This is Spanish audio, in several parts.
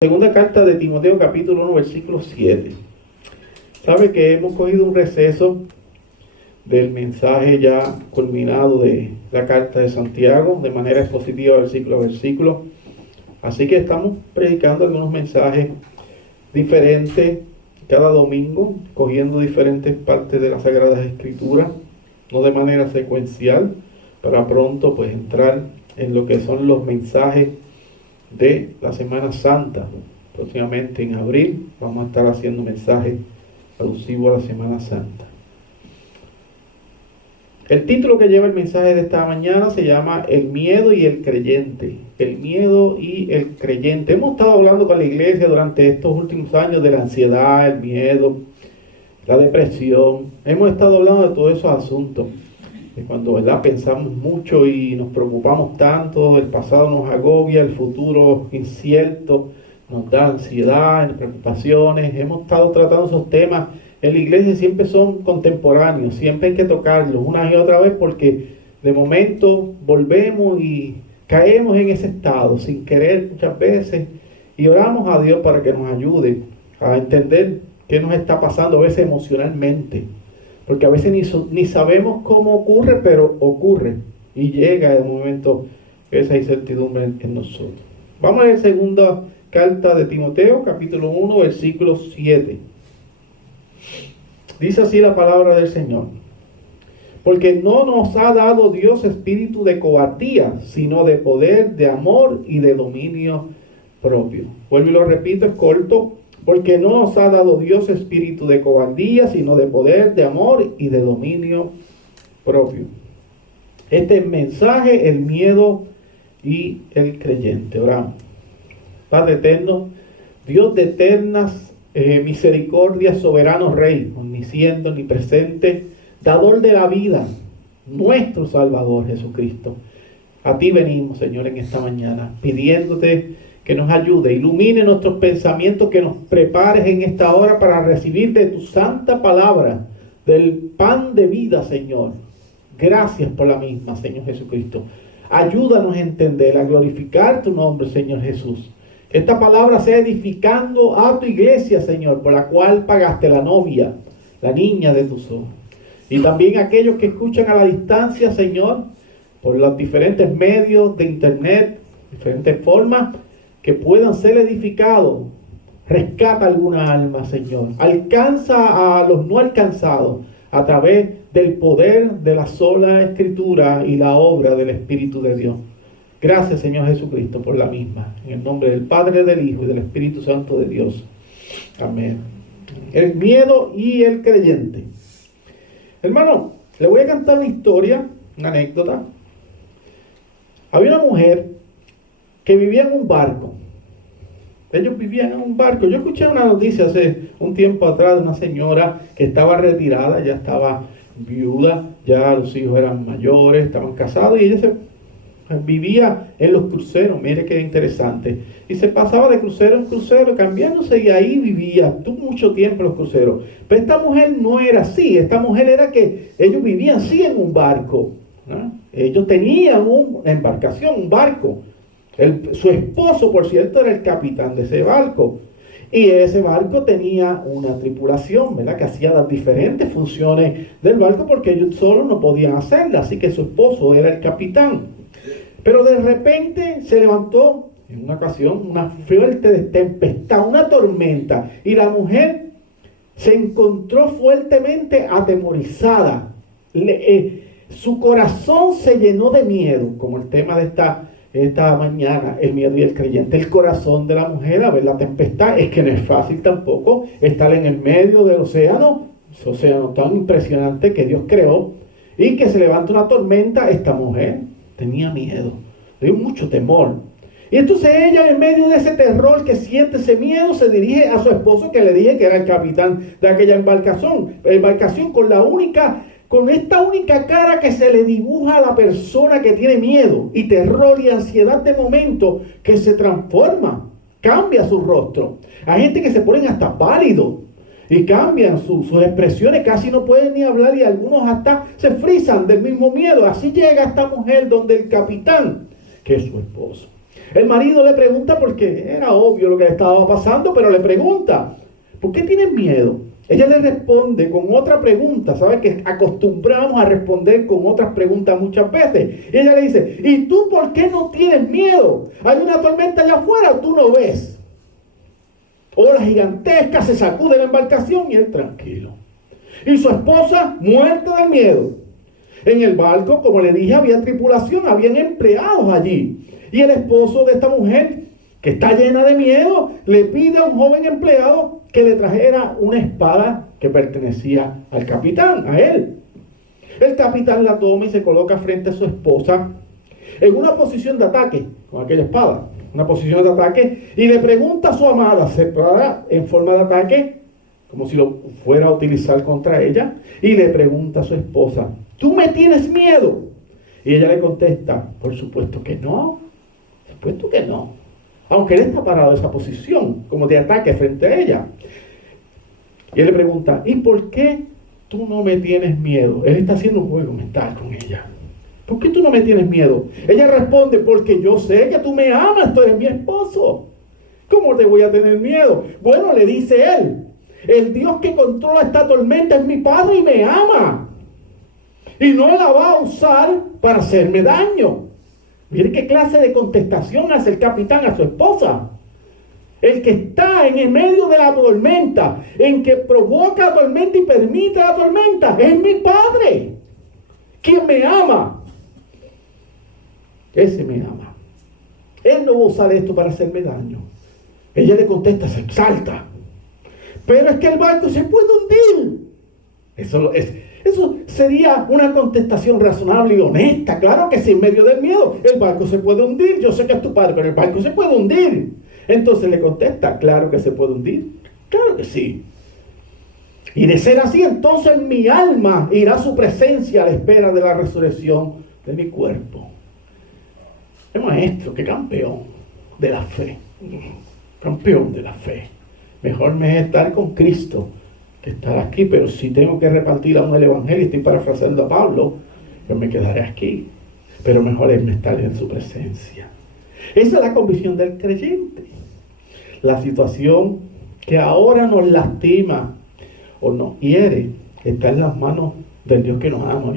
Segunda carta de Timoteo, capítulo 1, versículo 7. Sabe que hemos cogido un receso del mensaje ya culminado de la carta de Santiago, de manera expositiva, versículo a versículo. Así que estamos predicando algunos mensajes diferentes cada domingo, cogiendo diferentes partes de las Sagradas Escrituras, no de manera secuencial, para pronto pues entrar en lo que son los mensajes de la Semana Santa. Próximamente en abril vamos a estar haciendo mensajes alusivos a la Semana Santa. El título que lleva el mensaje de esta mañana se llama El miedo y el creyente. El miedo y el creyente. Hemos estado hablando con la iglesia durante estos últimos años de la ansiedad, el miedo, la depresión. Hemos estado hablando de todos esos asuntos. Cuando, ¿verdad?, pensamos mucho y nos preocupamos tanto, el pasado nos agobia, el futuro incierto, nos da ansiedad, preocupaciones. Hemos estado tratando esos temas. En la iglesia siempre son contemporáneos, siempre hay que tocarlos una y otra vez porque de momento volvemos y caemos en ese estado sin querer muchas veces y oramos a Dios para que nos ayude a entender qué nos está pasando a veces emocionalmente. Porque a veces ni sabemos cómo ocurre, pero ocurre. Y llega el momento esa incertidumbre en nosotros. Vamos a leer segunda carta de Timoteo, capítulo 1, versículo 7. Dice así la palabra del Señor. Porque no nos ha dado Dios espíritu de cobardía, sino de poder, de amor y de dominio propio. Vuelvo y lo repito, es corto. Porque no nos ha dado Dios espíritu de cobardía, sino de poder, de amor y de dominio propio. Este mensaje, el miedo y el creyente. Oramos. Padre eterno, Dios de eternas misericordias, soberano Rey, omnisciente, omnipresente, dador de la vida, nuestro Salvador Jesucristo. A ti venimos, Señor, en esta mañana, pidiéndote que nos ayude, ilumine nuestros pensamientos, que nos prepares en esta hora para recibir de tu santa palabra, del pan de vida, Señor. Gracias por la misma, Señor Jesucristo. Ayúdanos a entender, a glorificar tu nombre, Señor Jesús. Que esta palabra sea edificando a tu iglesia, Señor, por la cual pagaste la novia, la niña de tus ojos. Y también aquellos que escuchan a la distancia, Señor, por los diferentes medios de internet, diferentes formas, que puedan ser edificados. Rescata alguna alma, Señor. Alcanza a los no alcanzados a través del poder de la sola Escritura y la obra del Espíritu de Dios. Gracias, Señor Jesucristo, por la misma. En el nombre del Padre, del Hijo y del Espíritu Santo de Dios. Amén. El miedo y el creyente. Hermano, le voy a contar una historia, una anécdota. Había una mujer que vivía en un barco. Ellos vivían en un barco. Yo escuché una noticia hace un tiempo atrás de una señora que estaba retirada, ya estaba viuda, ya los hijos eran mayores, estaban casados y ella vivía en los cruceros. Mire qué interesante. Y se pasaba de crucero en crucero, cambiándose, y ahí vivía, tuvo mucho tiempo en los cruceros. Pero esta mujer no era así. Esta mujer era que ellos vivían sí en un barco, ¿no? Ellos tenían una embarcación, un barco. Su esposo, por cierto, era el capitán de ese barco. Y ese barco tenía una tripulación, ¿verdad?, que hacía las diferentes funciones del barco porque ellos solos no podían hacerlas. Así que su esposo era el capitán. Pero de repente se levantó en una ocasión una fuerte tempestad, una tormenta. Y la mujer se encontró fuertemente atemorizada. Su corazón se llenó de miedo, como el tema de esta mañana, el miedo y el creyente. El corazón de la mujer a ver la tempestad. Es que no es fácil tampoco estar en el medio del océano, ese océano tan impresionante que Dios creó, y que se levanta una tormenta. Esta mujer tenía miedo, dio mucho temor. Y entonces ella, en medio de ese terror que siente, ese miedo, se dirige a su esposo, que le dije que era el capitán de aquella embarcación con esta única cara que se le dibuja a la persona que tiene miedo y terror y ansiedad de momento, que se transforma, cambia su rostro. Hay gente que se ponen hasta pálidos y cambian sus expresiones, casi no pueden ni hablar, y algunos hasta se frisan del mismo miedo. Así llega esta mujer donde el capitán, que es su esposo. El marido le pregunta, porque era obvio lo que le estaba pasando, pero le pregunta, ¿por qué tienes miedo? Ella le responde con otra pregunta. ¿Sabe que acostumbramos a responder con otras preguntas muchas veces? Y ella le dice, ¿y tú por qué no tienes miedo? Hay una tormenta allá afuera, tú no ves. Olas gigantescas, se sacude la embarcación y él tranquilo. Y su esposa muerta del miedo. En el barco, como le dije, había tripulación, habían empleados allí. Y el esposo de esta mujer, que está llena de miedo, le pide a un joven empleado que le trajera una espada que pertenecía al capitán, a él. El capitán la toma y se coloca frente a su esposa en una posición de ataque con aquella espada, una posición de ataque, y le pregunta a su amada, se para en forma de ataque, como si lo fuera a utilizar contra ella, y le pregunta a su esposa, ¿tú me tienes miedo? Y ella le contesta, por supuesto que no, por supuesto que no. Aunque él está parado en esa posición, como de ataque frente a ella. Y él le pregunta, ¿y por qué tú no me tienes miedo? Él está haciendo un juego mental con ella. ¿Por qué tú no me tienes miedo? Ella responde, porque yo sé que tú me amas, tú eres mi esposo. ¿Cómo te voy a tener miedo? Bueno, le dice él, el Dios que controla esta tormenta es mi Padre y me ama. Y no la va a usar para hacerme daño. Mire qué clase de contestación hace el capitán a su esposa. El que está en el medio de la tormenta, en que provoca la tormenta y permite la tormenta, es mi Padre, quien me ama. Ese me ama. Él no va a usar esto para hacerme daño. Ella le contesta, se exalta. Pero es que el barco se puede hundir. Eso sería una contestación razonable y honesta. Claro que sí, en medio del miedo. El barco se puede hundir. Yo sé que es tu padre, pero el barco se puede hundir. Entonces le contesta, claro que se puede hundir. Claro que sí. Y de ser así, entonces mi alma irá a su presencia a la espera de la resurrección de mi cuerpo. Qué maestro, qué campeón de la fe. Campeón de la fe. Mejor me es estar con Cristo que estar aquí, pero si tengo que repartir aún el evangelio, estoy parafraseando a Pablo, yo me quedaré aquí, pero mejor es estar en su presencia. Esa es la convicción del creyente. La situación que ahora nos lastima o nos hiere está en las manos del Dios que nos ama.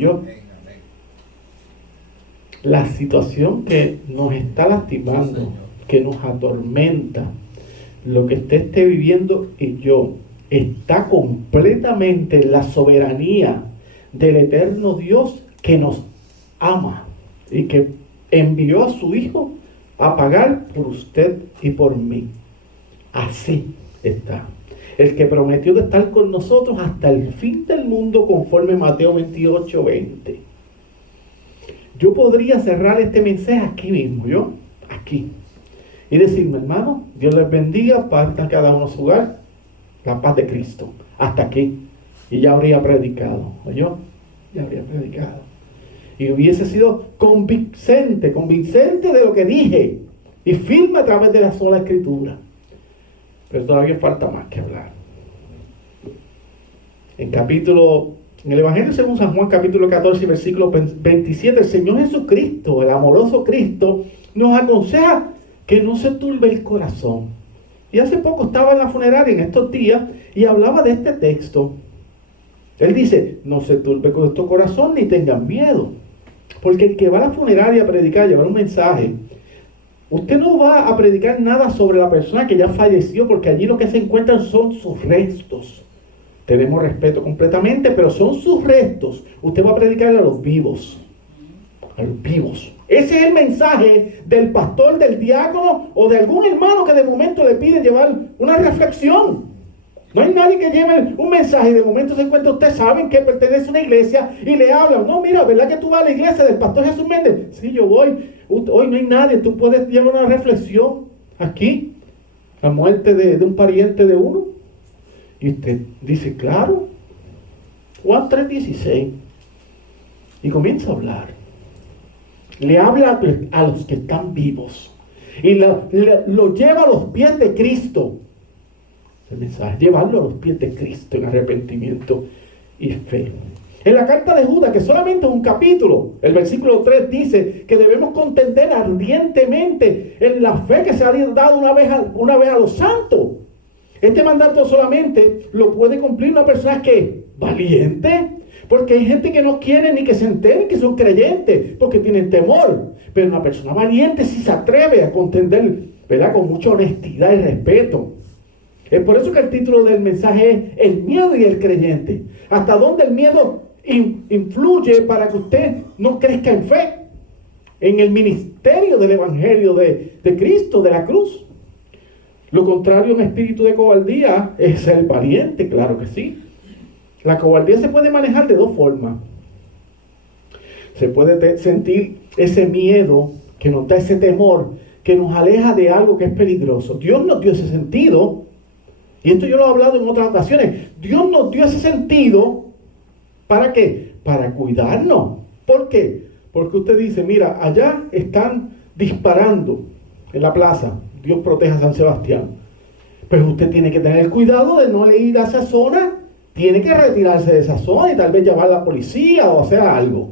La situación que nos está lastimando, que nos atormenta, lo que usted esté viviendo y yo, está completamente en la soberanía del eterno Dios que nos ama y que envió a su Hijo a pagar por usted y por mí. Así está. El que prometió de estar con nosotros hasta el fin del mundo, conforme Mateo 28:20. Yo podría cerrar este mensaje aquí mismo, aquí. Y decirme, hermano, Dios les bendiga, partan cada uno a su hogar, la paz de Cristo, hasta aquí. Y ya habría predicado, ¿oyó? Ya habría predicado. Y hubiese sido convincente de lo que dije, y firme a través de la sola Escritura. Pero todavía falta más que hablar. En el Evangelio según San Juan, capítulo 14, versículo 27, el Señor Jesucristo, el amoroso Cristo, nos aconseja que no se turbe el corazón. Y hace poco estaba en la funeraria, en estos días, y hablaba de este texto. Él dice, no se turbe con tu corazón ni tengan miedo. Porque el que va a la funeraria a predicar, a llevar un mensaje, usted no va a predicar nada sobre la persona que ya falleció, porque allí lo que se encuentran son sus restos. Tenemos respeto completamente, pero son sus restos. Usted va a predicar a los vivos. A los vivos. Ese es el mensaje del pastor, del diácono o de algún hermano que de momento le pide llevar una reflexión. No hay nadie que lleve un mensaje y de momento se encuentra, ustedes saben que pertenece a una iglesia y le hablan. No, mira, ¿verdad que tú vas a la iglesia del pastor Jesús Méndez? Sí, yo voy. Hoy no hay nadie, tú puedes llevar una reflexión aquí. La muerte de un pariente de uno. Y usted dice, claro. Juan 3:16. Y comienza a hablar. Le habla a los que están vivos. Y lo lleva a los pies de Cristo. El mensaje, llevarlo a los pies de Cristo en arrepentimiento y fe. En la carta de Judas, que solamente es un capítulo, el versículo 3 dice que debemos contender ardientemente en la fe que se ha dado una vez a los santos. Este mandato solamente lo puede cumplir una persona que es valiente, porque hay gente que no quiere ni que se enteren que son creyentes, porque tienen temor. Pero una persona valiente sí se atreve a contender, ¿verdad?, con mucha honestidad y respeto. Es por eso que el título del mensaje es El miedo y el creyente. ¿Hasta dónde el miedo influye para que usted no crezca en fe? En el ministerio del Evangelio de Cristo, de la cruz. Lo contrario, un espíritu de cobardía es ser valiente, claro que sí. La cobardía se puede manejar de dos formas. Se puede sentir ese miedo que nos da ese temor, que nos aleja de algo que es peligroso. Dios nos dio ese sentido, y esto yo lo he hablado en otras ocasiones. Dios nos dio ese sentido, ¿para qué? Para cuidarnos. ¿Por qué? Porque usted dice, mira, allá están disparando en la plaza. Dios proteja a San Sebastián. Pero usted tiene que tener cuidado de no ir a esa zona. Tiene que retirarse de esa zona y tal vez llamar a la policía o hacer algo.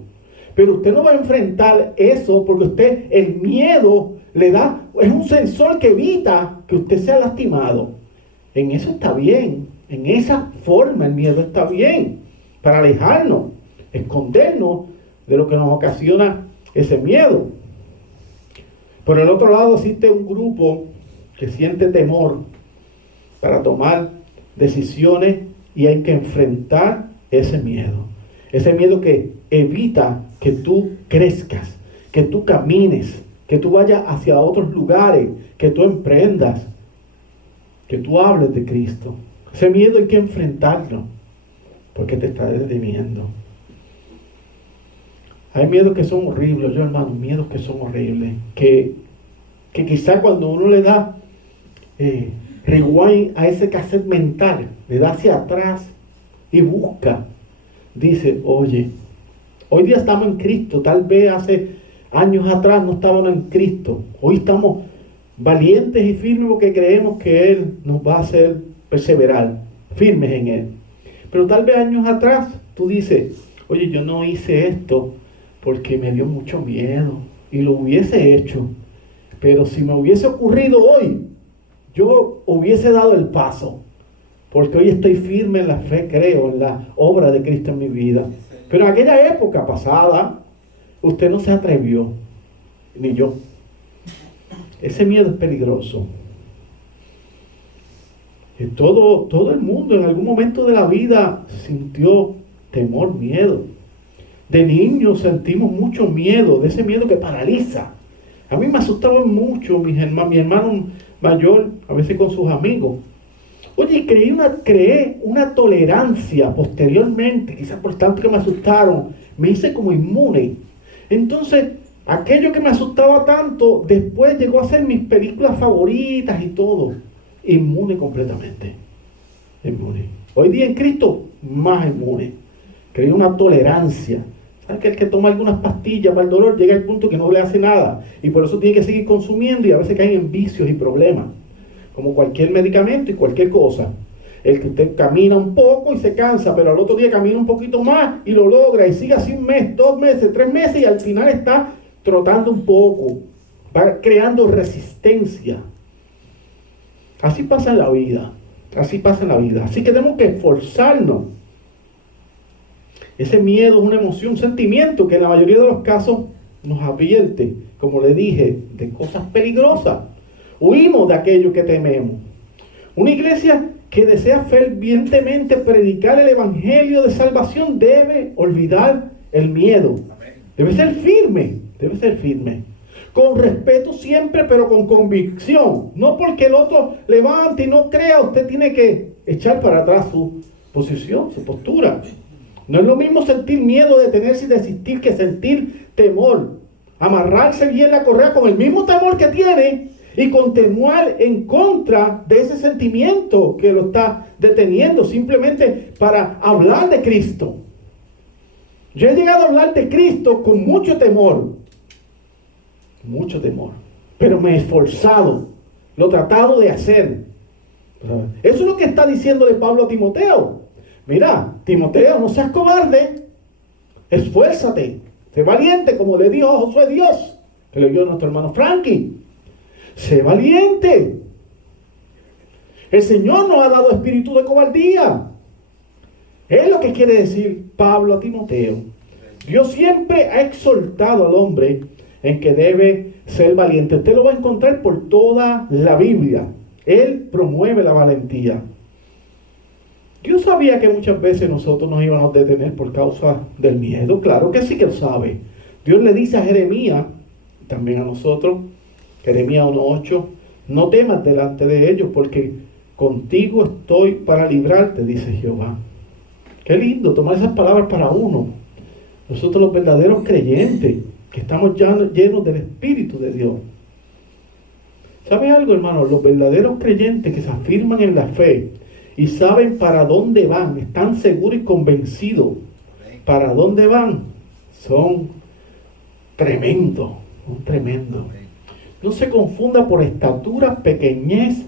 Pero usted no va a enfrentar eso porque usted, el miedo le da, es un sensor que evita que usted sea lastimado. En eso está bien. En esa forma el miedo está bien. Para alejarnos, escondernos de lo que nos ocasiona ese miedo. Por el otro lado existe un grupo que siente temor para tomar decisiones y hay que enfrentar ese miedo. Ese miedo que evita que tú crezcas, que tú camines, que tú vayas hacia otros lugares, que tú emprendas, que tú hables de Cristo. Ese miedo hay que enfrentarlo porque te está deteniendo. Hay miedos que son horribles, yo hermano, miedos que son horribles, que quizá cuando uno le da rewind a ese cassette mental, le da hacia atrás y busca, dice, oye, hoy día estamos en Cristo, tal vez hace años atrás no estábamos en Cristo, hoy estamos valientes y firmes porque creemos que Él nos va a hacer perseverar, firmes en Él. Pero tal vez años atrás tú dices, oye, yo no hice esto porque me dio mucho miedo y lo hubiese hecho. Pero si me hubiese ocurrido hoy, yo hubiese dado el paso. Porque hoy estoy firme en la fe, creo, en la obra de Cristo en mi vida. Pero en aquella época pasada, usted no se atrevió, ni yo. Ese miedo es peligroso. Y todo el mundo en algún momento de la vida sintió temor, miedo. De niños sentimos mucho miedo, de ese miedo que paraliza. A mí me asustaban mucho mi hermano mayor, a veces con sus amigos. Oye, creé una tolerancia posteriormente, quizás por tanto que me asustaron, me hice como inmune. Entonces, aquello que me asustaba tanto, después llegó a ser mis películas favoritas y todo. Inmune completamente. Inmune. Hoy día en Cristo, más inmune. Creé una tolerancia. ¿Sabe que el que toma algunas pastillas para el dolor llega al punto que no le hace nada? Y por eso tiene que seguir consumiendo y a veces caen en vicios y problemas. Como cualquier medicamento y cualquier cosa. El que usted camina un poco y se cansa, pero al otro día camina un poquito más y lo logra y sigue así un mes, 2 meses, 3 meses y al final está trotando un poco. Va creando resistencia. Así pasa en la vida. Así pasa en la vida. Así que tenemos que esforzarnos. Ese miedo es una emoción, un sentimiento que en la mayoría de los casos nos advierte, como le dije, de cosas peligrosas. Huimos de aquello que tememos. Una iglesia que desea fervientemente predicar el evangelio de salvación debe olvidar el miedo. Debe ser firme. Con respeto siempre, pero con convicción. No porque el otro levante y no crea, usted tiene que echar para atrás su posición, su postura. No es lo mismo sentir miedo, detenerse y desistir que sentir temor. Amarrarse bien la correa con el mismo temor que tiene y continuar en contra de ese sentimiento que lo está deteniendo, simplemente para hablar de Cristo. Yo he llegado a hablar de Cristo con mucho temor, pero me he esforzado, lo he tratado de hacer. Eso es lo que está diciéndole Pablo a Timoteo. Mira, Timoteo, no seas cobarde, Esfuérzate, sé valiente, como le dijo a Josué Dios, que le dio a nuestro hermano Frankie. Sé valiente. El Señor nos ha dado espíritu de cobardía. Es lo que quiere decir Pablo a Timoteo. Dios siempre ha exhortado al hombre en que debe ser valiente. Usted lo va a encontrar por toda la Biblia. Él promueve la valentía. Dios sabía que muchas veces nosotros nos íbamos a detener por causa del miedo. Claro que sí que lo sabe. Dios le dice a Jeremías, también a nosotros, Jeremías 1:8, no temas delante de ellos, porque contigo estoy para librarte, dice Jehová. Qué lindo tomar esas palabras para uno. Nosotros los verdaderos creyentes, que estamos ya llenos del Espíritu de Dios. ¿Sabe algo, hermano? Los verdaderos creyentes que se afirman en la fe y saben para dónde van, están seguros y convencidos para dónde van, son tremendos, son tremendos. No se confunda por estatura, pequeñez,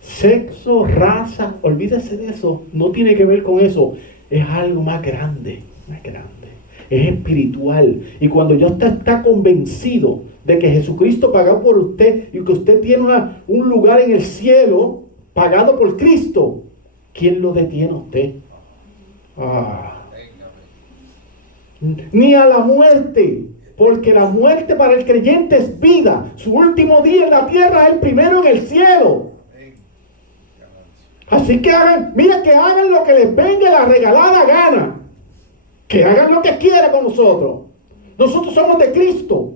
sexo, raza, olvídese de eso, no tiene que ver con eso, es algo más grande, es espiritual. Y cuando ya usted está convencido de que Jesucristo pagó por usted y que usted tiene un lugar en el cielo pagado por Cristo, ¿quién lo detiene a usted? Ni a la muerte, porque la muerte para el creyente es vida. Su último día en la tierra es el primero en el cielo. Así que que hagan lo que les venga la regalada gana. Que hagan lo que quieran con nosotros. Nosotros somos de Cristo.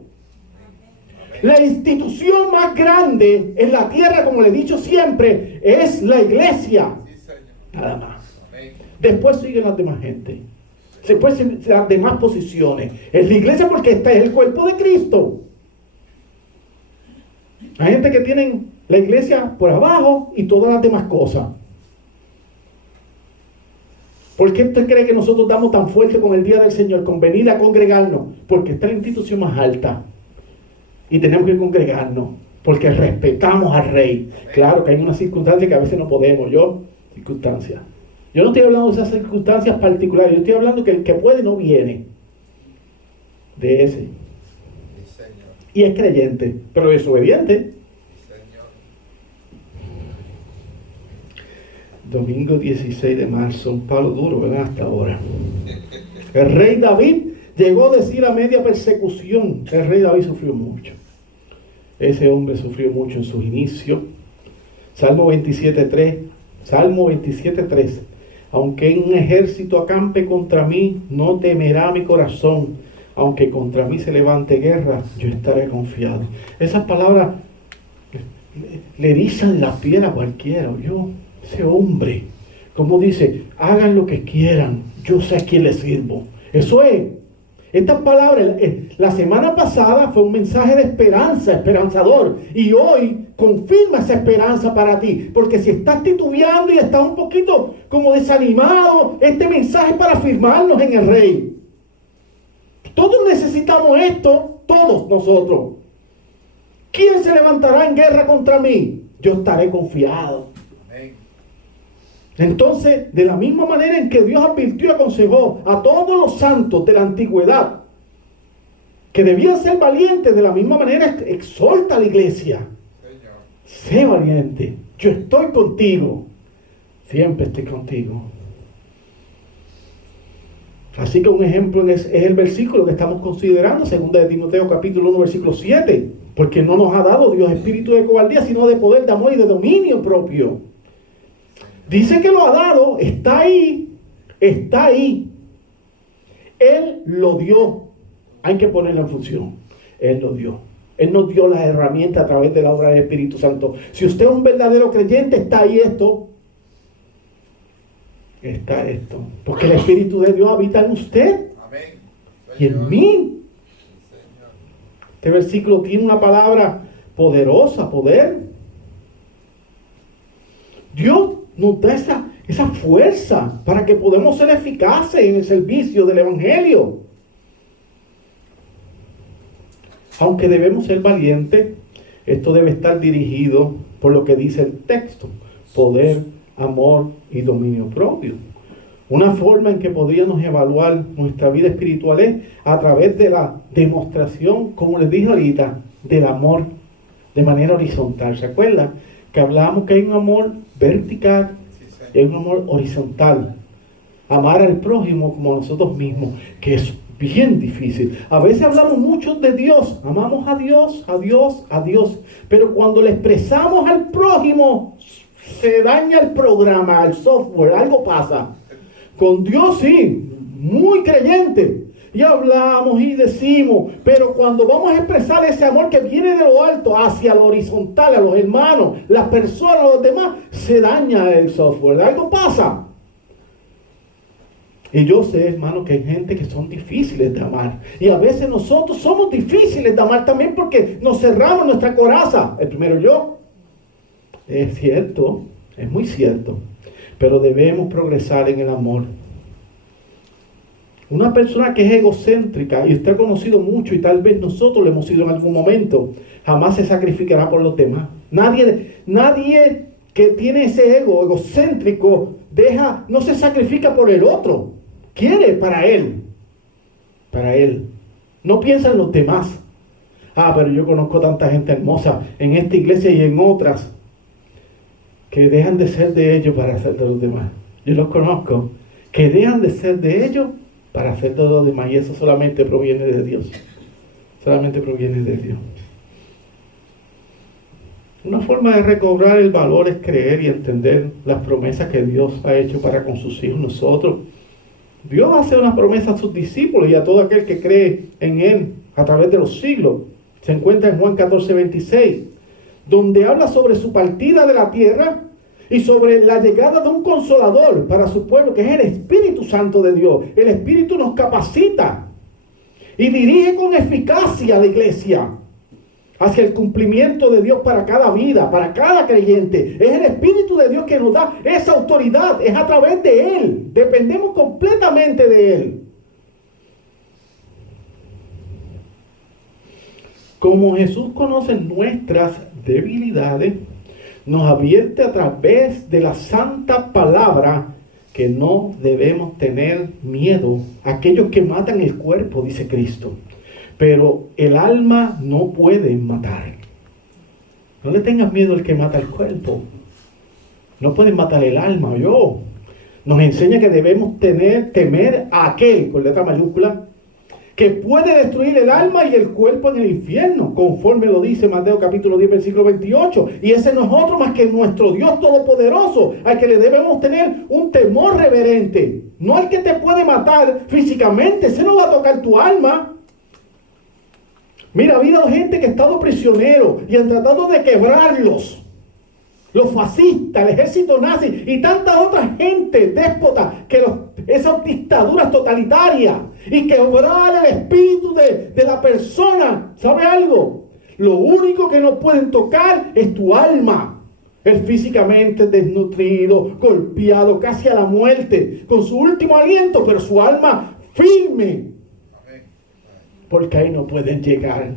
La institución más grande en la tierra, como le he dicho siempre, es la iglesia. Nada más. Después siguen las demás gente. Después las demás posiciones. Es la iglesia porque esta es el cuerpo de Cristo. Hay gente que tienen la iglesia por abajo y todas las demás cosas. ¿Por qué usted cree que nosotros damos tan fuerte con el día del Señor, con venir a congregarnos? Porque está la institución más alta. Y tenemos que congregarnos, porque respetamos al Rey. Claro que hay unas circunstancias que a veces no podemos. Circunstancias. Yo no estoy hablando de esas circunstancias particulares. Yo estoy hablando que el que puede no viene. De ese. Y es creyente, pero desobediente. Domingo 16 de marzo, un palo duro, ¿verdad? Hasta ahora. El rey David llegó a decir a media persecución. El rey David sufrió mucho. Ese hombre sufrió mucho en sus inicios. Salmo 27:3. Aunque un ejército acampe contra mí, no temerá mi corazón. Aunque contra mí se levante guerra, yo estaré confiado. Esas palabras le erizan la piel a cualquiera. Ese hombre, como dice, hagan lo que quieran, yo sé a quién le sirvo. Eso es. Estas palabras, la semana pasada fue un mensaje de esperanza, esperanzador. Y hoy confirma esa esperanza para ti. Porque si estás titubeando y estás un poquito como desanimado, este mensaje es para afirmarnos en el Rey. Todos necesitamos esto, todos nosotros. ¿Quién se levantará en guerra contra mí? Yo estaré confiado. Entonces, de la misma manera en que Dios advirtió y aconsejó a todos los santos de la antigüedad que debían ser valientes, de la misma manera exhorta a la iglesia. Señor. Sé valiente, yo estoy contigo, siempre estoy contigo. Así que un ejemplo es el versículo que estamos considerando, 2 de Timoteo capítulo 1 versículo 7, porque no nos ha dado Dios espíritu de cobardía, sino de poder, de amor y de dominio propio. Dice que lo ha dado, está ahí. Él lo dio. Hay que ponerlo en función. Él lo dio. Él nos dio las herramientas a través de la obra del Espíritu Santo. Si usted es un verdadero creyente, está ahí esto. Está esto. Porque el Espíritu de Dios habita en usted. Amén. Y en mí. Este versículo tiene una palabra poderosa, poder. Dios nos da esa fuerza para que podamos ser eficaces en el servicio del Evangelio. Aunque debemos ser valientes, esto debe estar dirigido por lo que dice el texto: poder, amor y dominio propio. Una forma en que podríamos evaluar nuestra vida espiritual es a través de la demostración, como les dije ahorita, del amor de manera horizontal. ¿Se acuerdan? Que hablábamos que hay un amor vertical y hay un amor horizontal. Amar al prójimo como a nosotros mismos, que es bien difícil. A veces hablamos mucho de Dios, amamos a Dios, a Dios, a Dios, pero cuando le expresamos al prójimo, se daña el programa, el software, algo pasa. Con Dios sí, muy creyente, y hablamos y decimos, pero cuando vamos a expresar ese amor que viene de lo alto hacia lo horizontal, a los hermanos, las personas, los demás, se daña el software, algo pasa. Y yo sé, hermano, que hay gente que son difíciles de amar. Y a veces nosotros somos difíciles de amar también porque nos cerramos nuestra coraza. El primero yo. Es cierto, es muy cierto. Pero debemos progresar en el amor. Una persona que es egocéntrica, y usted ha conocido mucho, y tal vez nosotros lo hemos sido en algún momento, jamás se sacrificará por los demás. Nadie que tiene ese ego egocéntrico no se sacrifica por el otro. Quiere para él. No piensa en los demás. Pero yo conozco tanta gente hermosa en esta iglesia y en otras que dejan de ser de ellos para hacer de los demás. Yo los conozco, que dejan de ser de ellos para hacer de los demás, y eso solamente proviene de Dios. Solamente proviene de Dios. Una forma de recobrar el valor es creer y entender las promesas que Dios ha hecho para con sus hijos, nosotros. Dios hace una promesa a sus discípulos y a todo aquel que cree en Él a través de los siglos. Se encuentra en Juan 14:26, donde habla sobre su partida de la tierra y sobre la llegada de un consolador para su pueblo, que es el Espíritu Santo de Dios. El Espíritu nos capacita y dirige con eficacia a la iglesia hacia el cumplimiento de Dios para cada vida, para cada creyente. Es el Espíritu de Dios que nos da esa autoridad, es a través de Él. Dependemos completamente de Él. Como Jesús conoce nuestras debilidades, nos advierte a través de la santa palabra que no debemos tener miedo a aquellos que matan el cuerpo, dice Cristo. Pero el alma no puede matar. No le tengas miedo al que mata el cuerpo. No pueden matar el alma. Nos enseña que debemos temer a aquel, con letra mayúscula, que puede destruir el alma y el cuerpo en el infierno, conforme lo dice Mateo capítulo 10, versículo 28. Y ese no es otro más que nuestro Dios Todopoderoso, al que le debemos tener un temor reverente. No al que te puede matar físicamente, ese no va a tocar tu alma. Mira, ha habido gente que ha estado prisionero y han tratado de quebrarlos. Los fascistas, el ejército nazi y tanta otra gente déspota, esas dictaduras totalitarias, y quebrar el espíritu de la persona. ¿Sabe algo? Lo único que no pueden tocar es tu alma. Él físicamente desnutrido, golpeado, casi a la muerte, con su último aliento, pero su alma firme. Porque ahí no pueden llegar.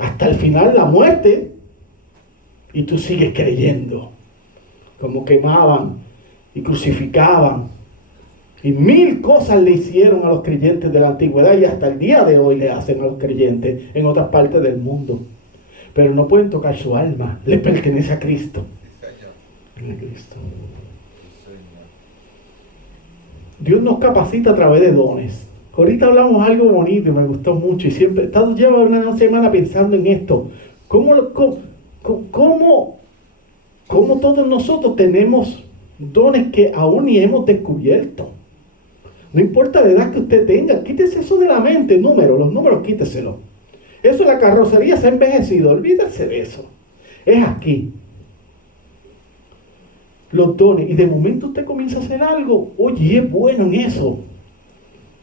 Hasta el final, la muerte. Y tú sigues creyendo. Como quemaban y crucificaban. Y 1000 cosas le hicieron a los creyentes de la antigüedad. Y hasta el día de hoy le hacen a los creyentes en otras partes del mundo. Pero no pueden tocar su alma. Le pertenece a Cristo. A Cristo. Dios nos capacita a través de dones. Ahorita hablamos algo bonito y me gustó mucho, y siempre llevo una semana pensando en esto. ¿Cómo todos nosotros tenemos dones que aún ni hemos descubierto? No importa la edad que usted tenga, quítese eso de la mente, los números quíteselo. Eso, la carrocería se ha envejecido, olvídese de eso. Es aquí. Los dones, y de momento usted comienza a hacer algo, oye, es bueno en eso.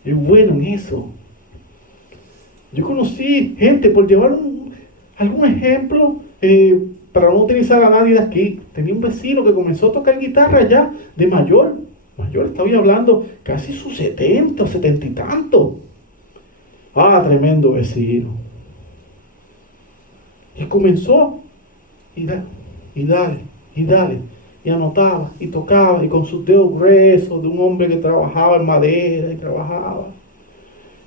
Es bueno en eso. Yo conocí gente, por llevar algún ejemplo, para no utilizar a nadie de aquí, tenía un vecino que comenzó a tocar guitarra ya de mayor, estaba hablando casi sus 70 y tanto. Tremendo vecino. Y comenzó y dale. y anotaba y tocaba y con sus dedos gruesos de un hombre que trabajaba en madera y trabajaba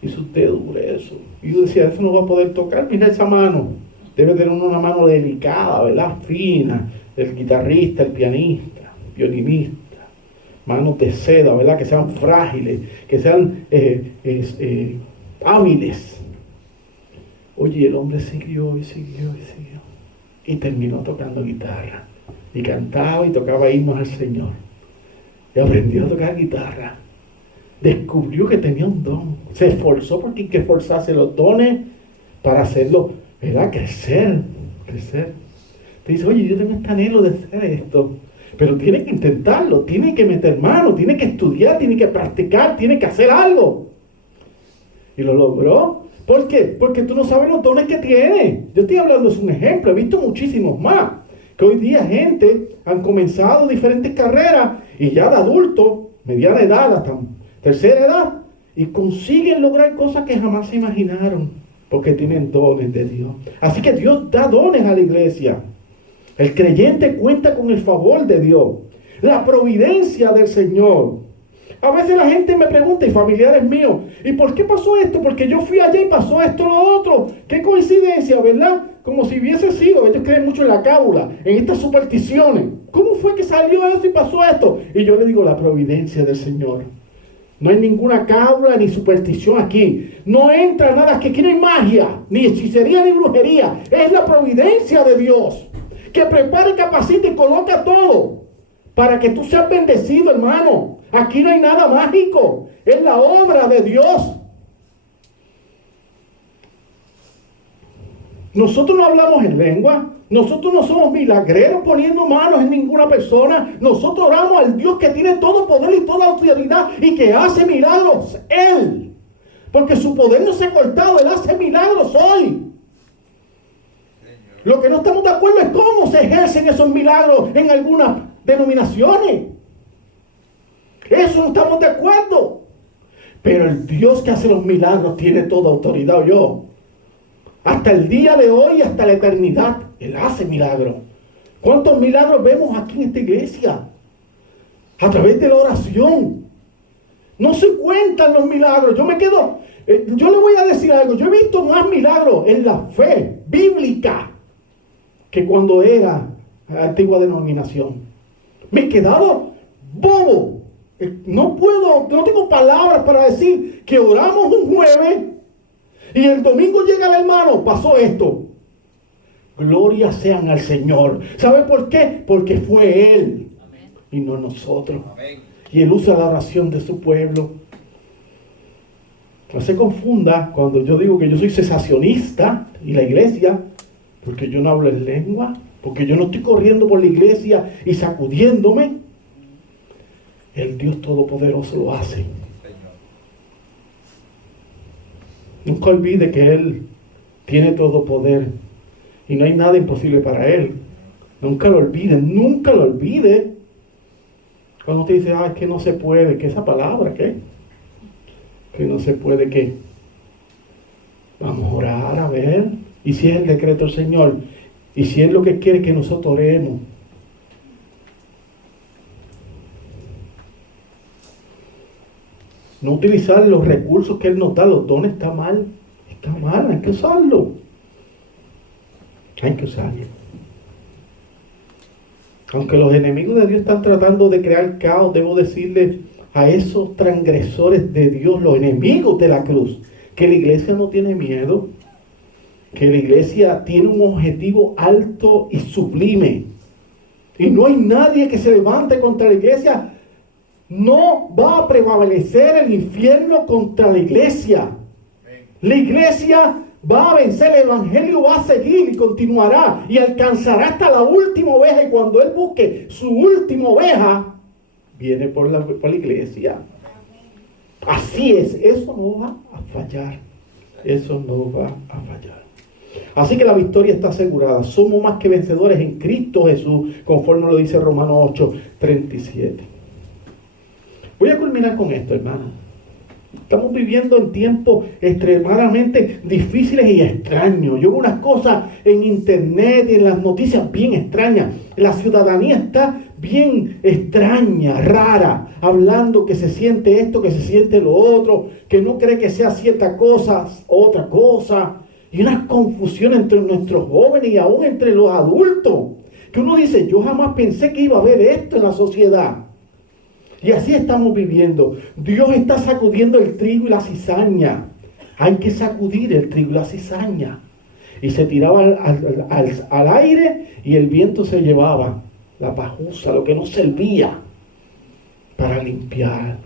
y sus dedos gruesos. Y yo decía, eso no va a poder tocar, mira esa mano, debe tener una mano delicada, ¿verdad? Fina, el guitarrista, el pianista, violinista, manos de seda, ¿verdad? Que sean frágiles, que sean hábiles. Oye, el hombre siguió y siguió y siguió y terminó tocando guitarra y cantaba y tocaba himnos al Señor y aprendió a tocar guitarra. Descubrió que tenía un don, se esforzó porque hay que esforzarse los dones para hacerlo, ¿verdad? Crecer. Te dice, oye, yo tengo este anhelo de hacer esto, pero tiene que intentarlo, tiene que meter mano, tiene que estudiar, tiene que practicar, tiene que hacer algo. Y lo logró. ¿Por qué? Porque tú no sabes los dones que tiene. Yo estoy hablando, es un ejemplo, he visto muchísimos más. Que hoy día gente han comenzado diferentes carreras y ya de adulto, mediana edad, hasta tercera edad, y consiguen lograr cosas que jamás se imaginaron, porque tienen dones de Dios. Así que Dios da dones a la iglesia. El creyente cuenta con el favor de Dios, la providencia del Señor. A veces la gente me pregunta, y familiares míos, ¿y por qué pasó esto? Porque yo fui allá y pasó esto, lo otro. Qué coincidencia, ¿verdad? Como si hubiese sido, ellos creen mucho en la cábula, en estas supersticiones. ¿Cómo fue que salió eso y pasó esto? Y yo le digo, la providencia del Señor. No hay ninguna cábula ni superstición aquí. No entra nada, que aquí no hay magia, ni hechicería, ni brujería. Es la providencia de Dios, que prepara y capacita y coloca todo para que tú seas bendecido, hermano. Aquí no hay nada mágico. Es la obra de Dios. Nosotros no hablamos en lengua. Nosotros no somos milagreros poniendo manos en ninguna persona. Nosotros oramos al Dios que tiene todo poder y toda autoridad y que hace milagros. Él. Porque su poder no se ha cortado. Él hace milagros hoy. Lo que no estamos de acuerdo es cómo se ejercen esos milagros en algunas denominaciones. Eso no estamos de acuerdo. Pero el Dios que hace los milagros tiene toda autoridad. Yo, hasta el día de hoy, hasta la eternidad, Él hace milagros. ¿Cuántos milagros vemos aquí en esta iglesia? A través de la oración. No se cuentan los milagros. Yo me quedo, yo le voy a decir algo. Yo he visto más milagros en la fe bíblica que cuando era antigua denominación. Me he quedado bobo. No tengo palabras para decir que oramos un jueves y el domingo llega el hermano, pasó esto. Gloria sean al Señor. ¿Sabe por qué? Porque fue Él. Amén. Y no nosotros. Amén. Y Él usa la oración de su pueblo. No se confunda cuando yo digo que yo soy cesacionista y la iglesia, porque yo no hablo en lengua, porque yo no estoy corriendo por la iglesia y sacudiéndome. El Dios Todopoderoso lo hace. Nunca olvide que Él tiene todo poder y no hay nada imposible para Él. Nunca lo olvide, nunca lo olvide. Cuando usted dice, es que no se puede, ¿qué esa palabra? ¿Qué? Que no se puede, ¿qué? Vamos a orar, a ver. Y si es el decreto del Señor, y si es lo que quiere que nosotros oremos. No utilizar los recursos que Él nos da, los dones, está mal, hay que usarlo. Hay que usarlo. Aunque los enemigos de Dios están tratando de crear caos, debo decirles a esos transgresores de Dios, los enemigos de la cruz, que la iglesia no tiene miedo, que la iglesia tiene un objetivo alto y sublime. Y no hay nadie que se levante contra la iglesia. No va a prevalecer el infierno contra la iglesia. La iglesia va a vencer, el evangelio va a seguir y continuará y alcanzará hasta la última oveja. Y cuando Él busque su última oveja, viene por la iglesia. Así es, eso no va a fallar. Eso no va a fallar. Así que la victoria está asegurada. Somos más que vencedores en Cristo Jesús, conforme lo dice Romanos 8:37. Voy a culminar con esto, hermano. Estamos viviendo en tiempos extremadamente difíciles y extraños. Yo veo unas cosas en internet y en las noticias bien extrañas. La ciudadanía está bien extraña, rara, hablando que se siente esto, que se siente lo otro, que no cree que sea cierta cosa, otra cosa. Y una confusión entre nuestros jóvenes y aún entre los adultos. Que uno dice, yo jamás pensé que iba a haber esto en la sociedad. Y así estamos viviendo. Dios está sacudiendo el trigo y la cizaña. Hay que sacudir el trigo y la cizaña. Y se tiraba al aire y el viento se llevaba la pajusa, lo que no servía para limpiar.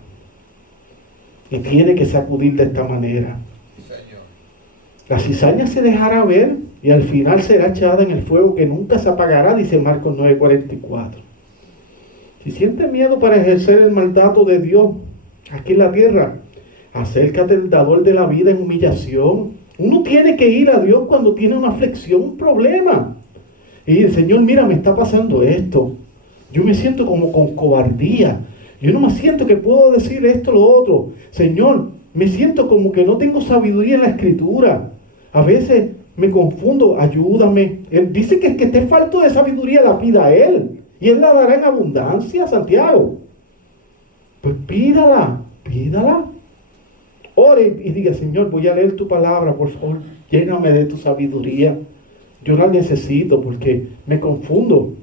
Y tiene que sacudir de esta manera. La cizaña se dejará ver y al final será echada en el fuego que nunca se apagará, dice Marcos 9:44. Si sientes miedo para ejercer el mandato de Dios aquí en la tierra, acércate al dador de la vida en humillación. Uno tiene que ir a Dios cuando tiene una aflicción, un problema. Y el Señor, mira, me está pasando esto. Yo me siento como con cobardía. Yo no me siento que puedo decir esto o lo otro. Señor, me siento como que no tengo sabiduría en la Escritura. A veces me confundo, ayúdame. Él dice que el que esté falto de sabiduría la pida a Él. Y Él la dará en abundancia, Santiago. Pues pídala. Ore y diga, Señor, voy a leer tu palabra, por favor, lléname de tu sabiduría. Yo la necesito porque me confundo.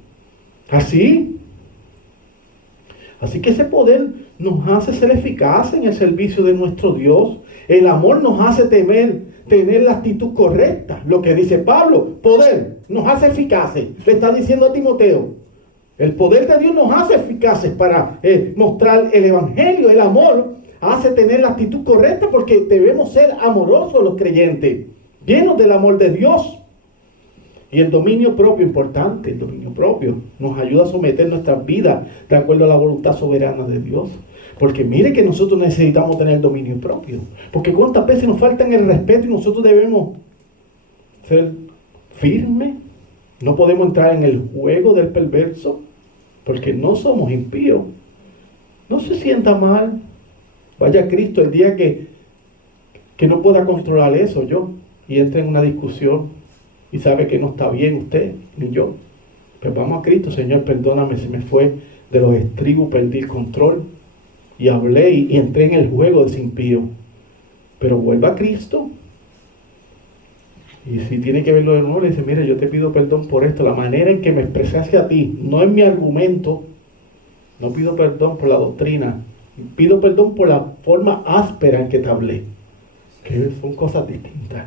Así que ese poder nos hace ser eficaces en el servicio de nuestro Dios. El amor nos hace tener la actitud correcta. Lo que dice Pablo, poder nos hace eficaces. Le está diciendo a Timoteo. El poder de Dios nos hace eficaces para mostrar el evangelio. El amor hace tener la actitud correcta porque debemos ser amorosos los creyentes, llenos del amor de Dios. Y el dominio propio, importante, el dominio propio nos ayuda a someter nuestras vidas de acuerdo a la voluntad soberana de Dios. Porque mire que nosotros necesitamos tener dominio propio. Porque cuántas veces nos faltan el respeto y nosotros debemos ser firmes. No podemos entrar en el juego del perverso, porque no somos impíos. No se sienta mal. Vaya a Cristo el día que no pueda controlar eso yo, y entre en una discusión y sabe que no está bien usted ni yo. Pues vamos a Cristo, Señor, perdóname, se me fue de los estribos, perdí el control y hablé y entré en el juego de ese impío. Pero vuelva a Cristo. Y si tiene que verlo de nuevo, le dice, mira, yo te pido perdón por esto, la manera en que me expresé hacia ti, no es mi argumento, no pido perdón por la doctrina, pido perdón por la forma áspera en que te hablé, que son cosas distintas.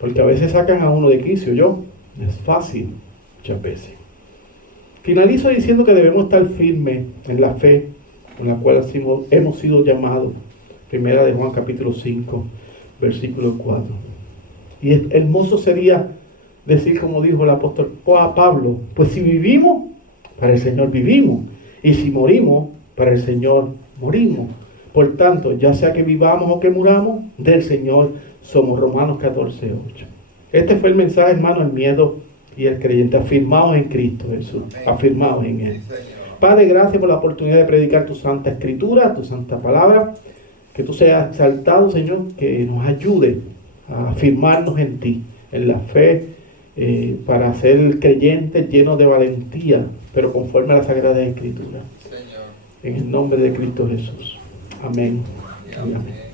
Porque a veces sacan a uno de quicio, es fácil, muchas veces. Finalizo diciendo que debemos estar firmes en la fe con la cual hemos sido llamados. Primera de Juan capítulo 5, versículo 4. Y hermoso sería decir, como dijo el apóstol Pablo, pues si vivimos, para el Señor vivimos, y si morimos, para el Señor morimos. Por tanto, ya sea que vivamos o que muramos, del Señor somos. Romanos 14:8. Este fue el mensaje, hermano, el miedo y el creyente, afirmados en Cristo Jesús, afirmados en Él. Padre, gracias por la oportunidad de predicar tu santa escritura, tu santa palabra. Que tú seas exaltado, Señor, que nos ayude a afirmarnos en ti, en la fe, para ser creyentes llenos de valentía, pero conforme a la Sagrada Escritura. En el nombre de Cristo Jesús. Amén. Amén.